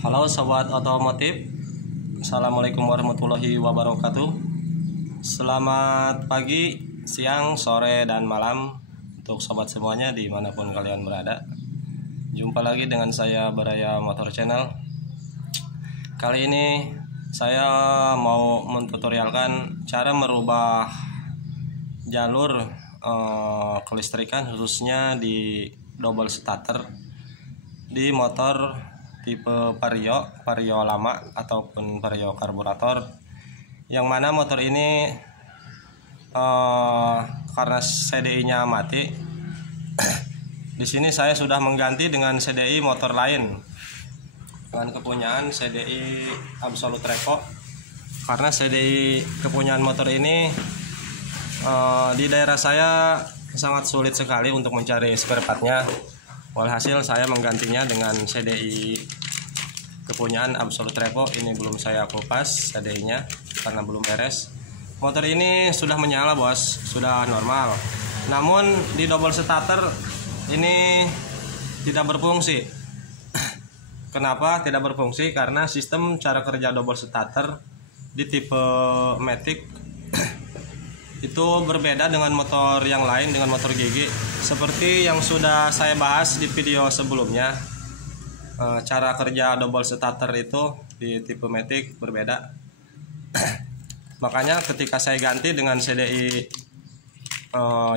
Halo sobat otomotif, Assalamualaikum warahmatullahi wabarakatuh. Selamat pagi, siang, sore, dan malam untuk sobat semuanya dimanapun kalian berada. Jumpa lagi dengan saya Baraya Motor Channel. Kali ini saya mau mentutorialkan cara merubah jalur kelistrikan khususnya di double starter di motor tipe Vario lama ataupun Vario karburator, yang mana motor ini karena CDI-nya mati. Di sini saya sudah mengganti dengan CDI motor lain dengan kepunyaan CDI Absolut Revo, karena CDI kepunyaan motor ini di daerah saya sangat sulit sekali untuk mencari spare partnya. Walhasil saya menggantinya dengan CDI kepunyaan Absolut Revo. Ini belum saya kupas CDI-nya karena belum beres. Motor ini sudah menyala bos, sudah normal. Namun di double starter ini tidak berfungsi. Kenapa tidak berfungsi? Karena sistem cara kerja double starter di tipe Matic itu berbeda dengan motor yang lain, dengan motor gigi. Seperti yang sudah saya bahas di video sebelumnya, cara kerja double starter itu di tipe Matic berbeda. Makanya ketika saya ganti dengan CDI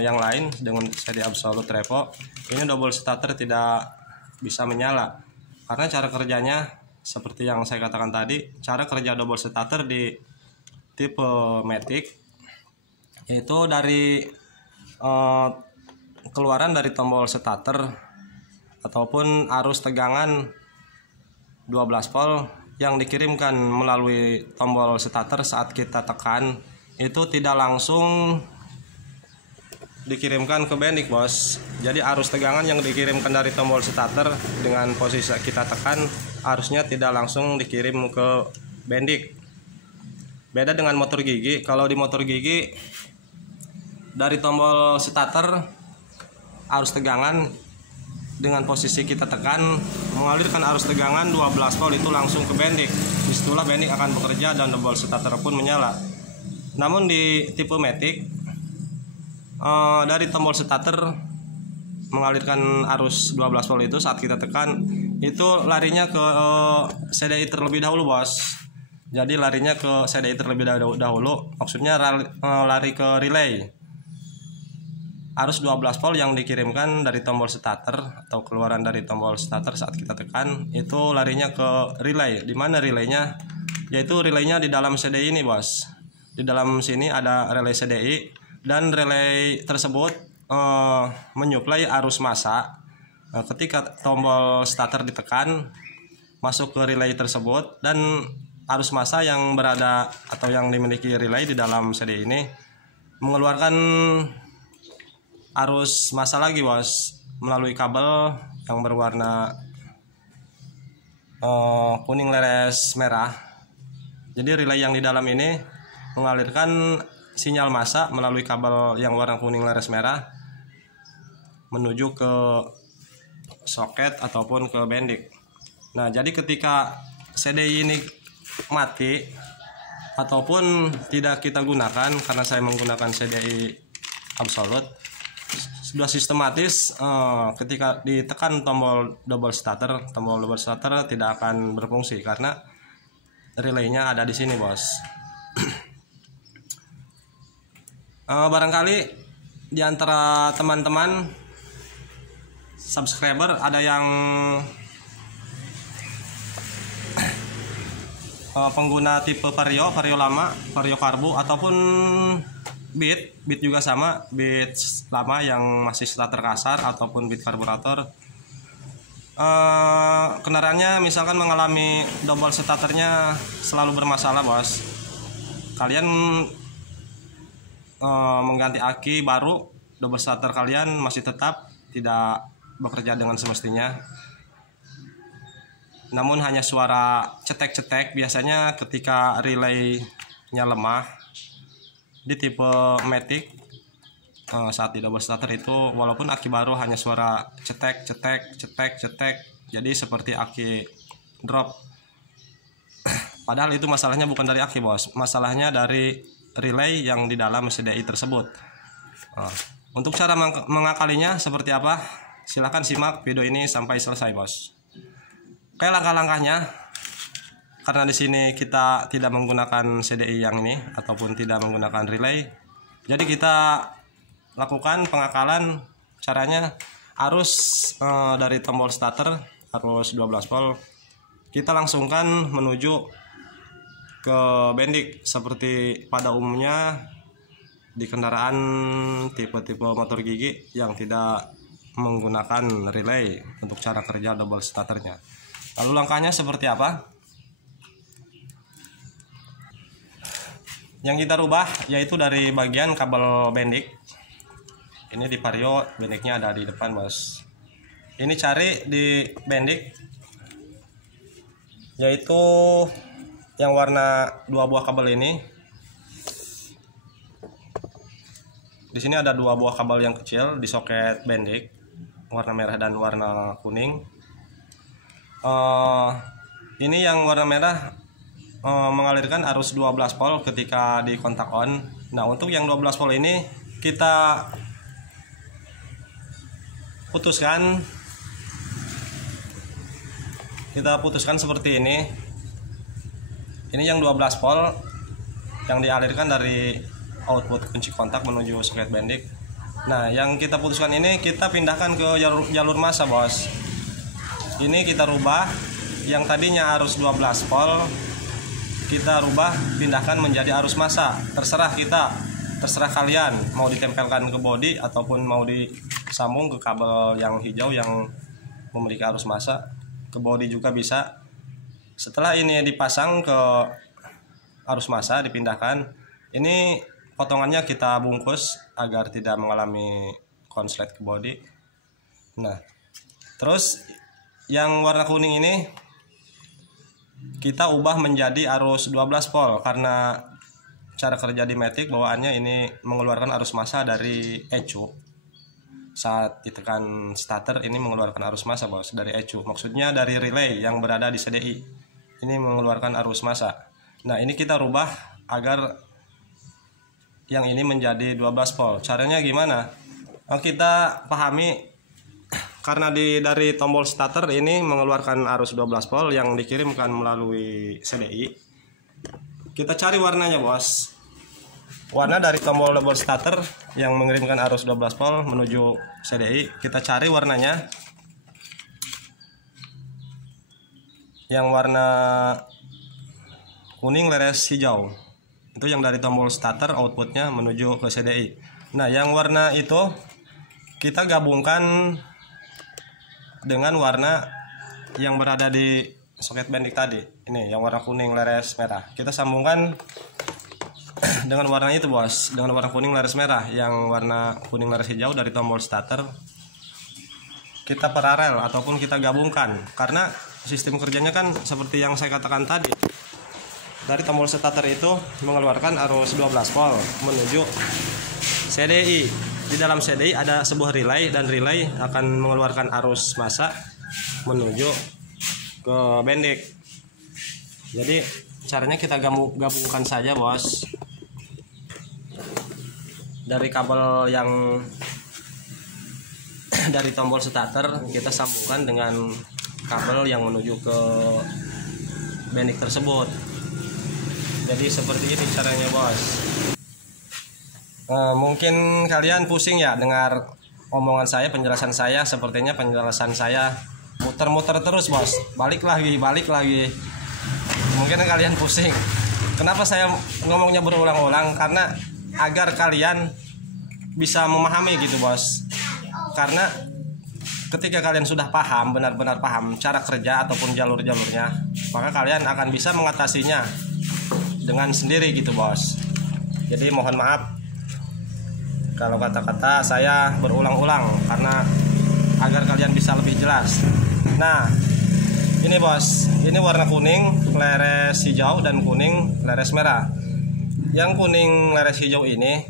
yang lain, dengan CDI Absolut Revo, ini double starter tidak bisa menyala. Karena cara kerjanya seperti yang saya katakan tadi, cara kerja double starter di tipe Matic yaitu dari keluaran dari tombol starter ataupun arus tegangan 12 volt yang dikirimkan melalui tombol starter saat kita tekan itu tidak langsung dikirimkan ke bendik bos. Jadi arus tegangan yang dikirimkan dari tombol starter dengan posisi kita tekan arusnya tidak langsung dikirim ke bendik. Beda dengan motor gigi. Kalau di motor gigi dari tombol starter arus tegangan dengan posisi kita tekan mengalirkan arus tegangan 12 volt itu langsung ke bendik. Disitulah bendik akan bekerja dan double starter pun menyala. Namun di tipe Matic dari tombol starter mengalirkan arus 12 volt itu saat kita tekan itu larinya ke CDI terlebih dahulu bos. Jadi larinya ke CDI terlebih dahulu, maksudnya lari ke relay. Arus 12 volt yang dikirimkan dari tombol starter atau keluaran dari tombol starter saat kita tekan itu larinya ke relay. Di mana relaynya? Yaitu relaynya di dalam CDI ini bos. Di dalam sini ada relay CDI dan relay tersebut menyuplai arus massa. Ketika tombol starter ditekan masuk ke relay tersebut, dan arus massa yang berada atau yang dimiliki relay di dalam CDI ini mengeluarkan arus massa lagi bos melalui kabel yang berwarna kuning leres merah. Jadi relay yang di dalam ini mengalirkan sinyal massa melalui kabel yang warna kuning leres merah menuju ke soket ataupun ke bendik. Nah, jadi ketika CDI ini mati ataupun tidak kita gunakan, karena saya menggunakan CDI Absolut, sudah sistematis ketika ditekan tombol double starter tidak akan berfungsi karena relaynya ada di sini bos. Barangkali di antara teman-teman subscriber ada yang pengguna tipe Vario lama, Vario karbu ataupun Beat juga sama, Beat lama yang masih starter kasar ataupun Beat karburator. Kendaraannya misalkan mengalami double starternya selalu bermasalah bos. Kalian mengganti aki baru, double starter kalian masih tetap tidak bekerja dengan semestinya. Namun hanya suara cetek-cetek biasanya ketika relaynya lemah. Di tipe Matic saat di double starter itu walaupun aki baru hanya suara cetek. Jadi seperti aki drop. Padahal itu masalahnya bukan dari aki bos, masalahnya dari relay yang di dalam CDI tersebut. Untuk cara mengakalinya seperti apa, silahkan simak video ini sampai selesai bos. Oke, langkah-langkahnya, karena di sini kita tidak menggunakan CDI yang ini ataupun tidak menggunakan relay, jadi kita lakukan pengakalan. Caranya arus dari tombol starter arus 12 volt kita langsungkan menuju ke bendik seperti pada umumnya di kendaraan tipe-tipe motor gigi yang tidak menggunakan relay untuk cara kerja double starternya. Lalu langkahnya seperti apa? Yang kita rubah yaitu dari bagian kabel bendik. Ini di vario bendiknya ada di depan bos. Ini cari di bendik yaitu yang warna 2 buah kabel ini. Di sini ada 2 buah kabel yang kecil di soket bendik, warna merah dan warna kuning. Ini yang warna merah mengalirkan arus 12 volt ketika di kontak on. Nah, untuk yang 12 volt ini kita putuskan seperti ini. Ini yang 12 volt yang dialirkan dari output kunci kontak menuju soket bendik. Nah, yang kita putuskan ini kita pindahkan ke jalur massa bos. Ini kita rubah, yang tadinya arus 12 volt kita rubah pindahkan menjadi arus massa. Terserah kalian mau ditempelkan ke bodi ataupun mau disambung ke kabel yang hijau yang memiliki arus massa, ke bodi juga bisa. Setelah ini dipasang ke arus massa, dipindahkan, ini potongannya kita bungkus agar tidak mengalami konslet ke bodi. Nah, terus yang warna kuning ini kita ubah menjadi arus 12 volt karena cara kerja di matic bawaannya ini mengeluarkan arus massa dari ECU. Saat ditekan starter ini mengeluarkan arus massa bos dari ECU, maksudnya dari relay yang berada di CDI. Ini mengeluarkan arus massa. Nah, ini kita rubah agar yang ini menjadi 12 volt. Caranya gimana? Kita pahami, karena dari tombol starter ini mengeluarkan arus 12 volt yang dikirimkan melalui CDI. Kita cari warnanya bos. Warna dari tombol double starter yang mengirimkan arus 12 volt menuju CDI, kita cari warnanya. Yang warna kuning leres hijau itu yang dari tombol starter outputnya menuju ke CDI. Nah, yang warna itu kita gabungkan dengan warna yang berada di soket bendik tadi. Ini yang warna kuning leres merah, kita sambungkan dengan warna itu bos, dengan warna kuning leres merah. Yang warna kuning leres hijau dari tombol starter kita paralel ataupun kita gabungkan, karena sistem kerjanya kan seperti yang saya katakan tadi. Dari tombol starter itu mengeluarkan arus 12 volt menuju CDI. Di dalam CDI ada sebuah relay dan relay akan mengeluarkan arus massa menuju ke bendik. Jadi caranya kita gabungkan saja bos. Dari kabel yang dari tombol starter kita sambungkan dengan kabel yang menuju ke bendik tersebut. Jadi seperti ini caranya bos. Mungkin kalian pusing ya dengar omongan saya, penjelasan saya. Sepertinya penjelasan saya muter-muter terus bos, balik lagi. Mungkin kalian pusing. Kenapa saya ngomongnya berulang-ulang? Karena agar kalian bisa memahami gitu bos. Karena ketika kalian sudah paham, benar-benar paham cara kerja ataupun jalur-jalurnya, maka kalian akan bisa mengatasinya dengan sendiri gitu bos. Jadi mohon maaf kalau kata-kata saya berulang-ulang, karena agar kalian bisa lebih jelas. Nah, ini bos, ini warna kuning leres hijau dan kuning leres merah. Yang kuning leres hijau ini,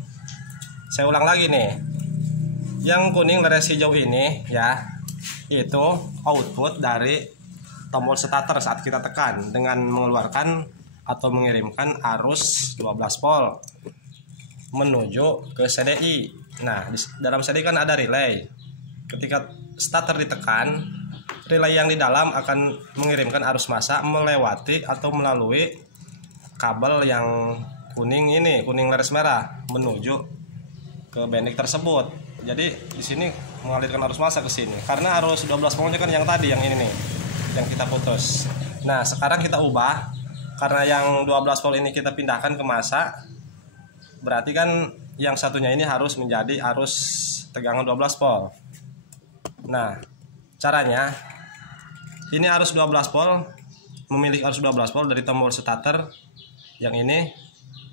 saya ulang lagi nih. Yang kuning leres hijau ini ya, itu output dari tombol starter saat kita tekan dengan mengeluarkan atau mengirimkan arus 12 volt menuju ke CDI. Nah, di dalam CDI kan ada relay. Ketika starter ditekan, relay yang di dalam akan mengirimkan arus massa melewati atau melalui kabel yang kuning ini, kuning laras merah, menuju ke bendik tersebut. Jadi di sini mengalirkan arus massa ke sini. Karena arus 12 voltnya kan yang tadi, yang ini nih, yang kita putus. Nah, sekarang kita ubah, karena yang 12 volt ini kita pindahkan ke massa. Berarti kan yang satunya ini harus menjadi arus tegangan 12 volt. Nah, caranya ini arus 12 volt, memilih arus 12 volt dari tombol starter. Yang ini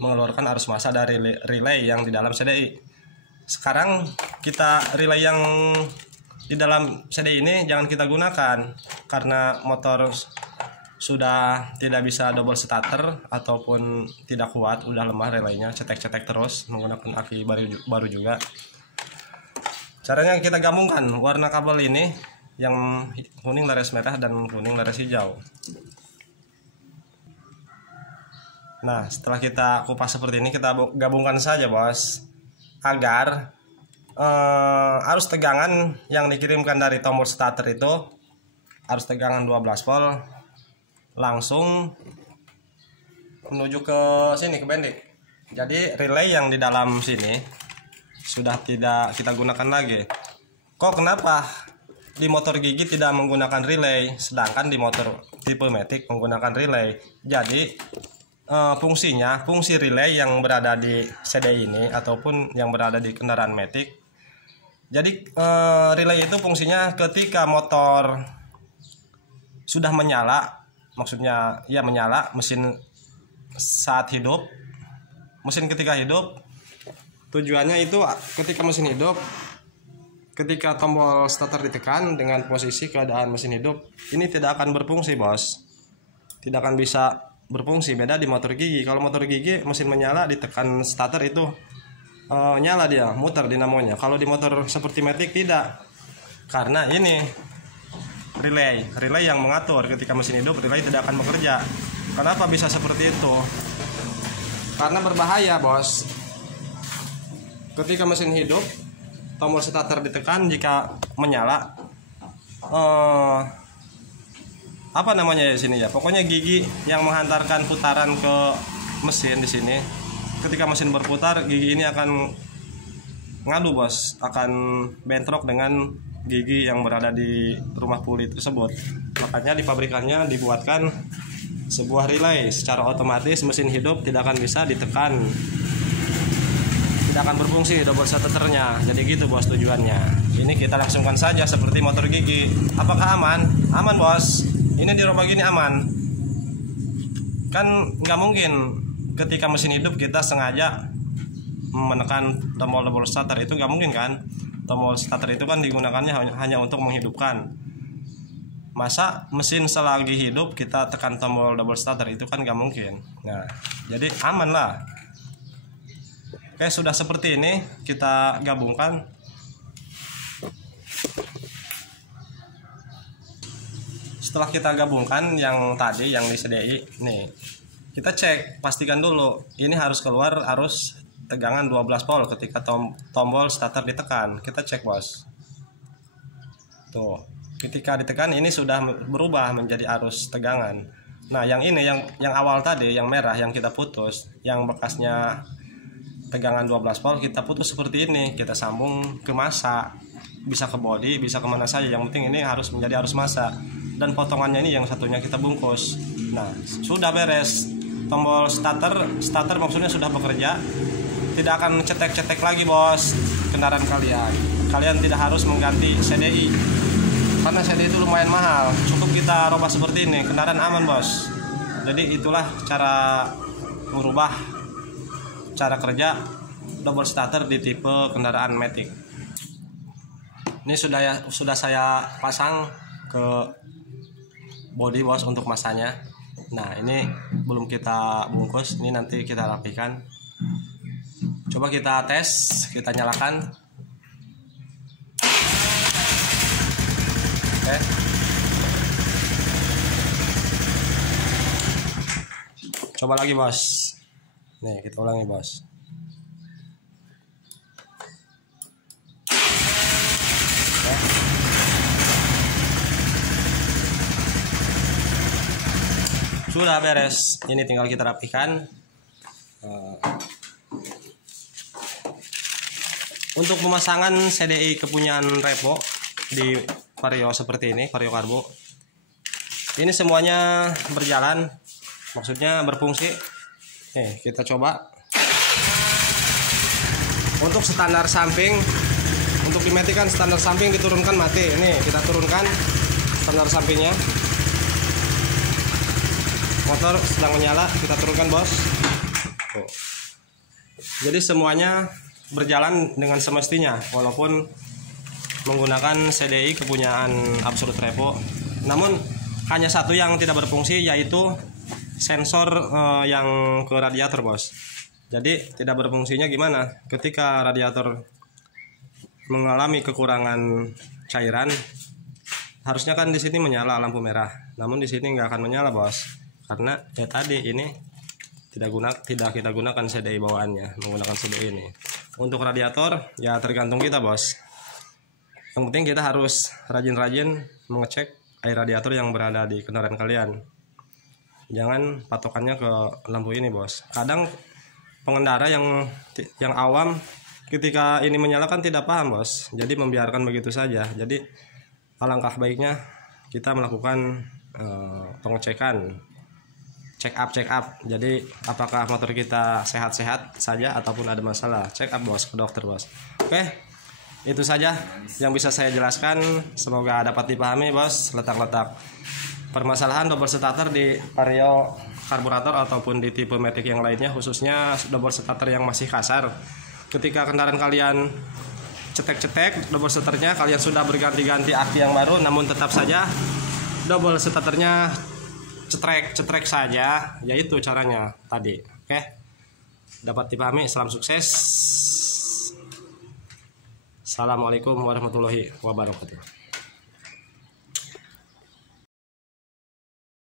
mengeluarkan arus massa dari relay yang di dalam CDI. Sekarang kita relay yang di dalam CDI ini jangan kita gunakan karena motor sudah tidak bisa double starter ataupun tidak kuat, udah lemah relaynya, cetek-cetek terus menggunakan aki baru juga. Caranya kita gabungkan warna kabel ini yang kuning laras merah dan kuning laras hijau. Nah, setelah kita kupas seperti ini, kita gabungkan saja, bos, agar arus tegangan yang dikirimkan dari tombol starter itu, arus tegangan 12 volt, langsung menuju ke sini, ke bendik. Jadi relay yang di dalam sini sudah tidak kita gunakan lagi. Kok kenapa di motor gigi tidak menggunakan relay, sedangkan di motor tipe Matic menggunakan relay? Jadi fungsi relay yang berada di CDI ini ataupun yang berada di kendaraan Matic. Jadi relay itu fungsinya ketika motor sudah menyala, maksudnya ya menyala, mesin saat hidup, mesin ketika hidup, tujuannya itu ketika mesin hidup, ketika tombol starter ditekan dengan posisi keadaan mesin hidup, ini tidak akan berfungsi, bos, tidak akan bisa berfungsi. Beda di motor gigi. Kalau motor gigi mesin menyala, ditekan starter itu nyala, dia muter dinamonya. Kalau di motor seperti Matic tidak, karena ini relay yang mengatur ketika mesin hidup, relay tidak akan bekerja. Kenapa bisa seperti itu? Karena berbahaya, bos. Ketika mesin hidup, tombol starter ditekan, jika menyala, apa namanya ya sini ya, pokoknya gigi yang menghantarkan putaran ke mesin di sini. Ketika mesin berputar, gigi ini akan ngadu, bos, akan bentrok dengan gigi yang berada di rumah puli tersebut. Makanya di pabrikannya dibuatkan sebuah relay, secara otomatis mesin hidup tidak akan bisa ditekan, tidak akan berfungsi double starternya. Jadi gitu, bos, tujuannya. Ini kita langsungkan saja seperti motor gigi. Apakah aman? Aman, bos. Ini dirubah gini aman. Kan nggak mungkin ketika mesin hidup kita sengaja menekan tombol double starter, itu nggak mungkin kan. Tombol starter itu kan digunakannya hanya untuk menghidupkan. Masa mesin selagi hidup kita tekan tombol double starter, itu kan nggak mungkin. Nah, jadi aman lah. Oke, sudah seperti ini, kita gabungkan. Setelah kita gabungkan yang tadi, yang di CDI nih, kita cek, pastikan dulu ini harus keluar arus tegangan 12 volt ketika tombol starter ditekan. Kita cek, bos. Tuh, ketika ditekan ini sudah berubah menjadi arus tegangan. Nah, yang ini yang awal tadi, yang merah yang kita putus, yang bekasnya tegangan 12 volt, kita putus seperti ini, kita sambung ke massa, bisa ke body, bisa kemana saja, yang penting ini harus menjadi arus massa. Dan potongannya ini yang satunya kita bungkus. Nah, sudah beres. Tombol starter maksudnya sudah bekerja, tidak akan cetek-cetek lagi, bos, kendaraan kalian. Kalian tidak harus mengganti CDI, karena CDI itu lumayan mahal. Cukup kita robah seperti ini, kendaraan aman, bos. Jadi itulah cara merubah cara kerja double starter di tipe kendaraan Matic. Ini sudah saya pasang ke body, bos, untuk masanya. Nah, ini belum kita bungkus, ini nanti kita rapikan. Coba kita tes, kita nyalakan. Oke. Coba lagi bos. Nih kita ulangi bos. Sudah beres, ini tinggal kita rapihkan. Untuk pemasangan CDI kepunyaan Repo di Vario seperti ini, Vario Karbo, ini semuanya berjalan, maksudnya berfungsi. Kita coba. Untuk standar samping, untuk dimatikan standar samping diturunkan mati. Ini kita turunkan standar sampingnya. Motor sedang menyala, kita turunkan bos. Jadi semuanya berjalan dengan semestinya walaupun menggunakan CDI kepunyaan Absolut Repo. Namun hanya satu yang tidak berfungsi, yaitu sensor yang ke radiator bos. Jadi tidak berfungsinya gimana? Ketika radiator mengalami kekurangan cairan, harusnya kan di sini menyala lampu merah. Namun di sini nggak akan menyala bos. Karena ya tadi ini tidak kita gunakan CDI bawaannya, menggunakan CDI ini. Untuk radiator ya tergantung kita bos. Yang penting kita harus rajin-rajin mengecek air radiator yang berada di kendaraan kalian. Jangan patokannya ke lampu ini bos. Kadang pengendara yang awam ketika ini menyala kan tidak paham bos. Jadi membiarkan begitu saja. Jadi alangkah baiknya kita melakukan pengecekan. Check up. Jadi apakah motor kita sehat-sehat saja ataupun ada masalah? Check up bos, ke dokter bos. Oke, itu saja yang bisa saya jelaskan. Semoga dapat dipahami bos. Letak-letak permasalahan double starter di Vario karburator ataupun di tipe Matic yang lainnya, khususnya double starter yang masih kasar. Ketika kendaraan kalian cetek-cetek double starternya, kalian sudah berganti-ganti aki yang baru, namun tetap saja double starternya cetrek saja, yaitu caranya tadi. Oke, dapat dipahami. Salam sukses. Assalamualaikum warahmatullahi wabarakatuh.